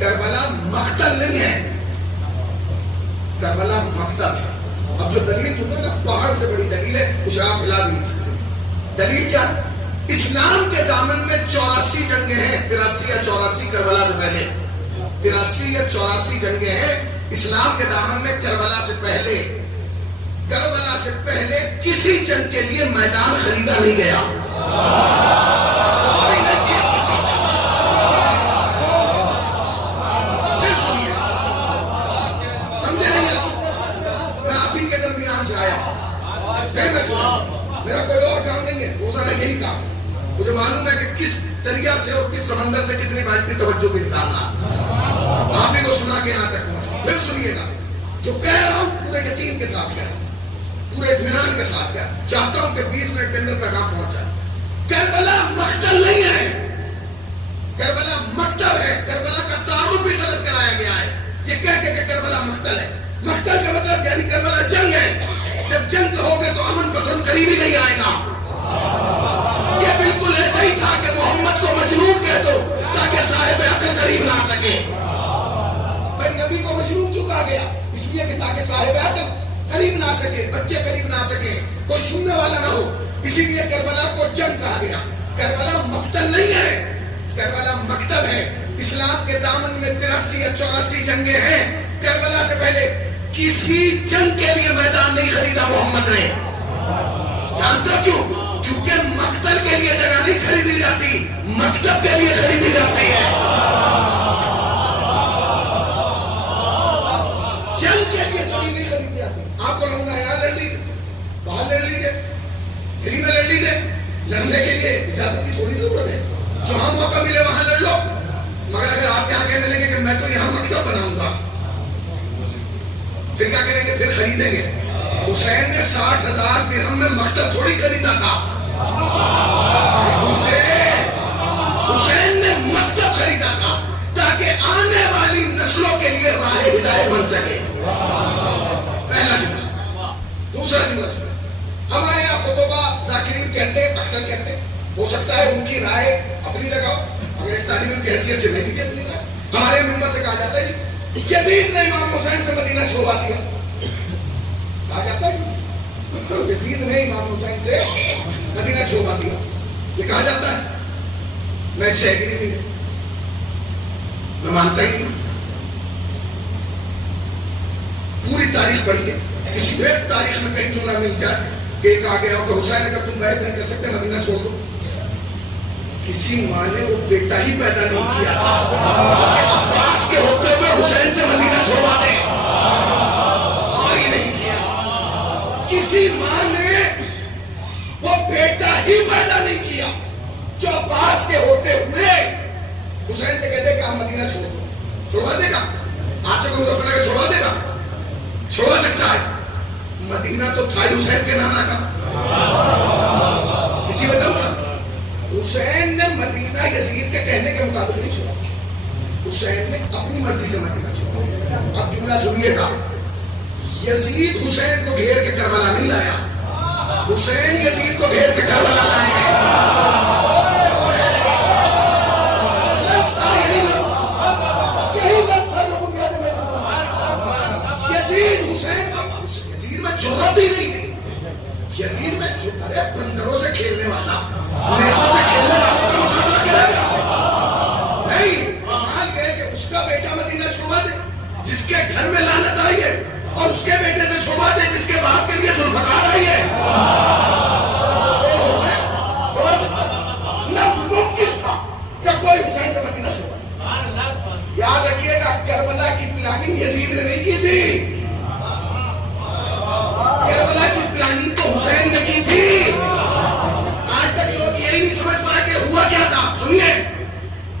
کربلا مقتل نہیں ہے، کربلا مکتب ہے۔ اب جو دلیل دوں گا نا، پہاڑ سے بڑی دلیل ہے، اسے آپ ملا بھی نہیں سکتے۔ دلیل کیا؟ اسلام کے دامن میں 84 جنگیں ہیں، 83 یا 84 کربلا سے پہلے، 83 یا 84 جنگیں ہیں اسلام کے دامن میں۔ کربلا سے پہلے کسی جنگ کے لیے میدان خریدا نہیں گیا۔ پھر سنیے، سمجھے نہیں آپ؟ میں آپ ہی کے درمیان سے آیا، پھر میں سنا، میرا کوئی اور کام نہیں ہے، روزانہ یہی کام۔ مجھے معلوم ہے کہ کس دریا سے اور کس سمندر سے کتنی بات کی توجہ بھی نکالنا، آپ ہی کو سنا کے یہاں تک پہنچا۔ پھر سنیے گا، جو کہہ رہا ہوں پورے یقین کے ساتھ کہہ، پورے اطمینان کے ساتھ کہہ، چاہتا ہوں کہ 20 منٹ کے اندر پیغام پہنچ جائے۔ کربلا مقتل نہیں ہے، کربلا مکتب ہے۔ کربلا کا تعارف بھی غلط کرایا گیا ہے یہ کہہ کے کہ کربلا مقتل ہے۔ مقتل کا مطلب یعنی کربلا جنگ ہے۔ جب جنگ ہوگے تو امن پسند قریب ہی نہیں آئے گا۔ یہ بالکل ایسا ہی تھا کہ محمد کو مجنون کہہ دو تاکہ صاحب عقل قریب نہ آ سکے۔ بھائی نبی کو مجنون کیوں کہا گیا؟ اس لیے کہ تاکہ صاحب عقل قریب نہ آ سکے، بچے قریب نہ آ سکے، کوئی سننے والا نہ ہو، اسی لیے کربلا کو جنگ کہا گیا۔ کربلا مقتل نہیں ہے، کربلا مکتب ہے۔ اسلام کے دامن میں 83 یا 84 جنگیں ہیں۔ کربلا سے پہلے کسی جنگ کے لیے میدان نہیں خریدا محمد نے۔ جانتے کیوں؟ کیونکہ مقتل کے لیے جگہ نہیں خریدی جاتی، مکتب کے لیے خریدی جاتی ہے۔ جنگ کے لیے زمین نہیں خریدی جاتی۔ آپ کو لڑنا ہے یہاں لڑ لیجیے، باہر لڑ لیجیے، گلی میں لڑ لیجیے۔ لڑنے کے لیے اجازت کی تھوڑی ضرورت ہے، جہاں موقع ملے وہاں لڑ لو۔ مگر اگر آپ یہاں کہنے لگے کہ میں تو یہاں مکتب بناؤں گا، پھر کیا کریں گے؟ پھر خریدیں گے۔ حسین نے 60,000 درہم میں مکتب تھوڑی خریدا تھا۔ حسین نے مکتب خریدا تھا تاکہ آنے والی نسلوں کے لیے راہ ہدایت بن سکے۔ پہلا جملہ۔ دوسرا جملہ سنیں، ہمارے یہاں خطبہ ذاکرین کہتے ہیں، اکثر کہتے ہیں، ہو سکتا ہے ان کی رائے اپنی جگہ ہو، مگر ایک تعلیم ان کی حیثیت سے نہیں بھی اپنی رائے۔ ہمارے ممبر سے کہا جاتا ہے یزید نے امام حسین سے مدینہ چھوڑوا دیا، کہا جاتا ہے یزید نے امام حسین سے مدینہ چھوڑوا دیا، یہ کہا جاتا ہے۔ میں اس سے ایگری نہیں ہوں، میں مانتا ہی نہیں۔ پوری تاریخ پڑھیے، کسی بھی تاریخ میں کہیں تو نہ مل جائے کہ ایک آ گیا ہو کہ حسین اگر تم بیعت نہیں کر سکتے مدینہ چھوڑ دو۔ کسی ماں نے وہ بیٹا ہی پیدا نہیں کیا تھا کہ عباس کے ہوتے ہوئے حسین سے مدینہ چھوڑوا دیں، اور ہی نہیں کیا۔ کسی ماں نے وہ بیٹا ہی پیدا نہیں کیا جو عباس کے ہوتے ہوئے حسین سے کہتے کہ آپ مدینہ چھوڑ دو۔ چھوڑوا دے گا؟ آپ سے کوئی مظفر نگر چھوڑوا دے گا؟ چھوڑا سکتا ہے؟ مدینہ تو تھا حسین کے نانا کا، اسی میں دم تھا۔ حسین نے مدینہ یزید کے کہنے کے مطابق نہیں چھوڑا، حسین نے اپنی مرضی سے مدینہ چھوڑا۔ اب جملہ سنیے گا، یزید حسین کو گھیر کے کربلا نہیں لایا، حسین یزید کو گھیر کے کربلا لائے۔ ضرورت ہی نہیں تھی، یزید میں جو ارے بندروں سے کھیلنے والا، نیزوں سے کھیلنے والا کا مقابلہ کرے گا نہیں۔ کمال یہ ہے کہ اس کا بیٹا مدینہ چھوڑوا دے جس کے گھر میں لعنت آئی ہے، اور اس کے بیٹے سے چھوڑوا دے جس کے باپ کے لیے ذوالفقار آئی ہے۔ ناممکن تھا کہ کوئی حسین سے مدینہ چھوڑوا۔ یاد رکھیے گا کربلا کی پلاننگ یزید نے نہیں کی تھی، کربلا کی پلاننگ تو حسین نے کی تھی۔ آج تک لوگ یہی نہیں سمجھ پائے کہ ہوا کیا تھا۔ سنیے،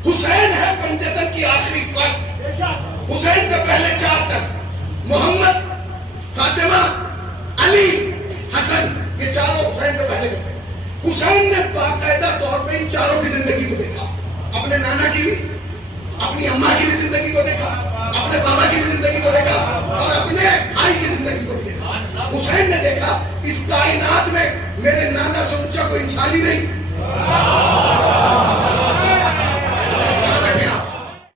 حسین ہے پنجتن کی آخری فرد، حسین سے پہلے 4 تک محمد، فاطمہ، علی، حسن، یہ چاروں حسین سے پہلے گزرے۔ حسین نے باقاعدہ طور پہ ان چاروں کی زندگی کو دیکھا، اپنے نانا کی بھی، اپنی اماں کی بھی زندگی کو دیکھا، اپنے بابا کی بھی زندگی کو دیکھا، اور اپنے بھائی کی زندگی کو بھی دیکھا۔ حسین نے دیکھا اس کائنات میں میرے نانا سے اونچا کوئی انسان ہی نہیں۔